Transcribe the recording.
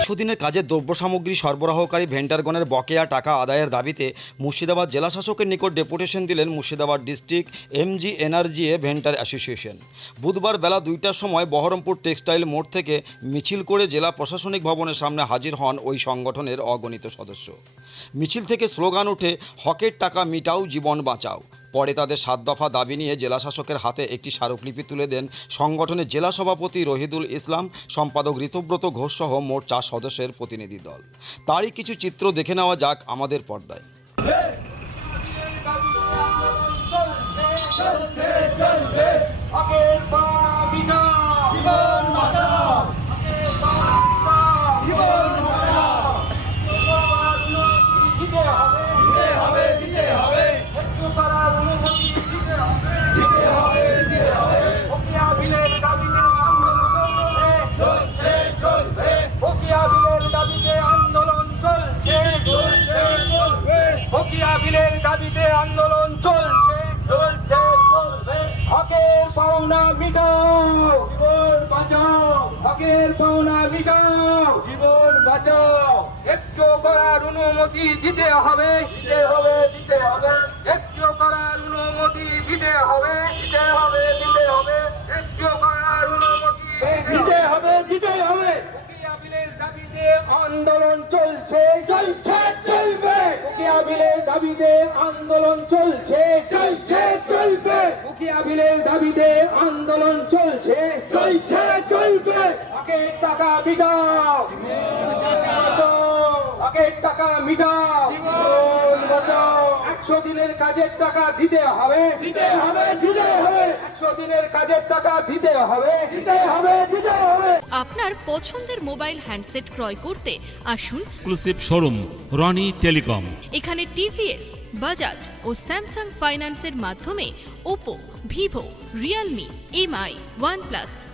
একশো দিনের কাজের দ্রব্য সামগ্রী সরবরাহকারী ভেন্ডারগণের বকেয়া টাকা আদায়ের দাবিতে মুর্শিদাবাদ জেলা শাসকের নিকট ডেপুটেশন দিলেন Murshidabad district MG NRGA vendor association. বুধবার বেলা দুইটার সময় বহরমপুর টেক্সটাইল মোড় থেকে মিছিল করে জেলা প্রশাসনিক ভবনের সামনে হাজির হন ওই সংগঠনের অগণিত সদস্য। মিছিল থেকে স্লোগান ওঠে, হকের টাকা মিটাও, জীবন বাঁচাও। পরে তাদের সাত দফা দাবি নিয়ে জেলাশাসকের হাতে একটি স্মারকলিপি তুলে দেন সংগঠনের জেলা সভাপতি রহিদুল ইসলাম সম্পাদক ঋতব্রত ঘোষ সহ মোট চার সদস্যের প্রতিনিধি দল তারই কিছু চিত্র দেখে নেওয়া যাক আমাদের পর্দায় বিলের দাবিতে আন্দোলন চলছে চলছে চলছে। হকের পাওনা মিটাও। জীবন বাঁচাও। হকের পাওনা মিটাও। জীবন বাঁচাও। একটু করার অনুমতি দিতে হবে। দিতে হবে দিতে হবে। আন্দোলন চলছে। চলছে চলবে। বকেয়া বিলের দাবিতে আন্দোলন চলছে। চলছে চলবে। বকেয়া বিলের দাবিতে আন্দোলন চলছে। চলছে চলবে। আগে টাকা মিটাও। আগে টাকা মিটাও। একশো দিনের কাজের টাকা দিতে হবে। দিতে হবে দিতে হবে। একশো দিনের কাজের টাকা দিতে হবে। দিতে হবে দিতে হবে। আপনার পছন্দের মোবাইল হ্যান্ডসেট ক্রয় করতে আসুন। এক্সক্লুসিভ শোরুম রনি টেলিকম এখানে টিভিএস বাজাজ ও স্যামসাং ফাইন্যান্সের মাধ্যমে Oppo Vivo Realme Mi OnePlus